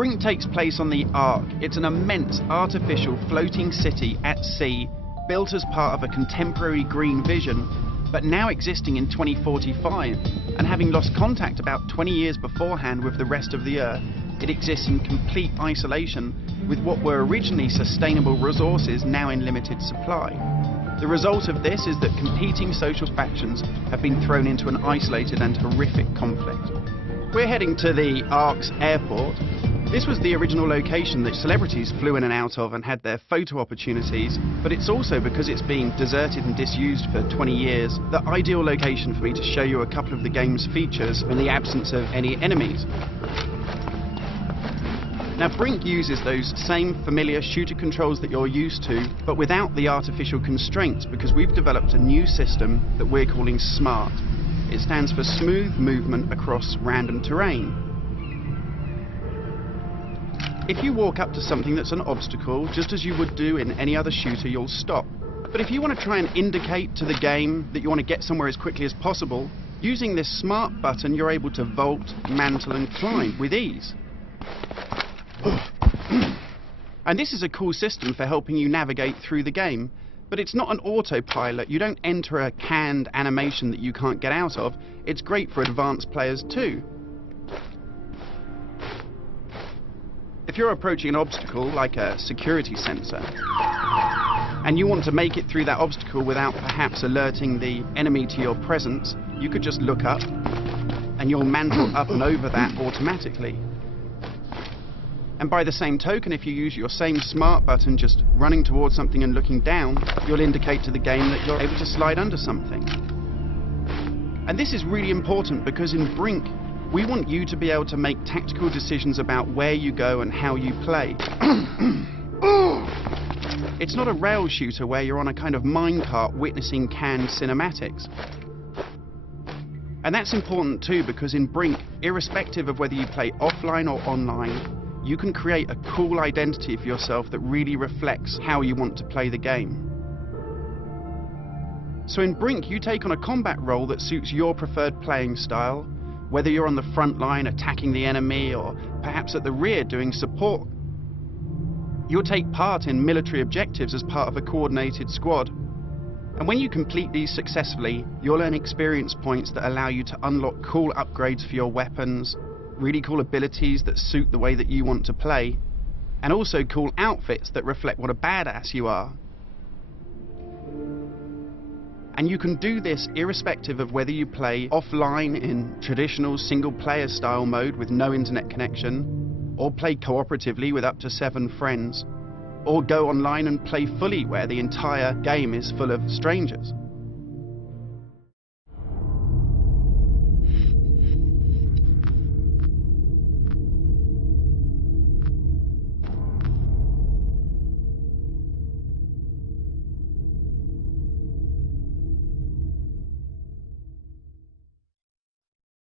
Brink takes place on the Ark. It's an immense artificial floating city at sea, built as part of a contemporary green vision, but now existing in 2045, and having lost contact about 20 years beforehand with the rest of the Earth, it exists in complete isolation, with what were originally sustainable resources now in limited supply. The result of this is that competing social factions have been thrown into an isolated and horrific conflict. We're heading to the Ark's airport. This was the original location that celebrities flew in and out of and had their photo opportunities, but it's also, because it's been deserted and disused for 20 years, the ideal location for me to show you a couple of the game's features in the absence of any enemies. Now, Brink uses those same familiar shooter controls that you're used to, but without the artificial constraints, because we've developed a new system that we're calling SMART. It stands for Smooth Movement Across Random Terrain. If you walk up to something that's an obstacle, just as you would do in any other shooter, you'll stop. But if you want to try and indicate to the game that you want to get somewhere as quickly as possible, using this SMART button, you're able to vault, mantle and climb with ease. And this is a cool system for helping you navigate through the game, but it's not an autopilot. You don't enter a canned animation that you can't get out of. It's great for advanced players too. If you're approaching an obstacle, like a security sensor, and you want to make it through that obstacle without perhaps alerting the enemy to your presence, you could just look up, and you'll mantle up and over that automatically. And by the same token, if you use your same SMART button, just running towards something and looking down, you'll indicate to the game that you're able to slide under something. And this is really important, because in Brink, we want you to be able to make tactical decisions about where you go and how you play. It's not a rail shooter where you're on a kind of minecart witnessing canned cinematics. And that's important too, because in Brink, irrespective of whether you play offline or online, you can create a cool identity for yourself that really reflects how you want to play the game. So in Brink, you take on a combat role that suits your preferred playing style, whether you're on the front line attacking the enemy or perhaps at the rear doing support. You'll take part in military objectives as part of a coordinated squad. And when you complete these successfully, you'll earn experience points that allow you to unlock cool upgrades for your weapons, really cool abilities that suit the way that you want to play, and also cool outfits that reflect what a badass you are. And you can do this irrespective of whether you play offline in traditional single-player style mode with no internet connection, or play cooperatively with up to 7 friends, or go online and play fully where the entire game is full of strangers.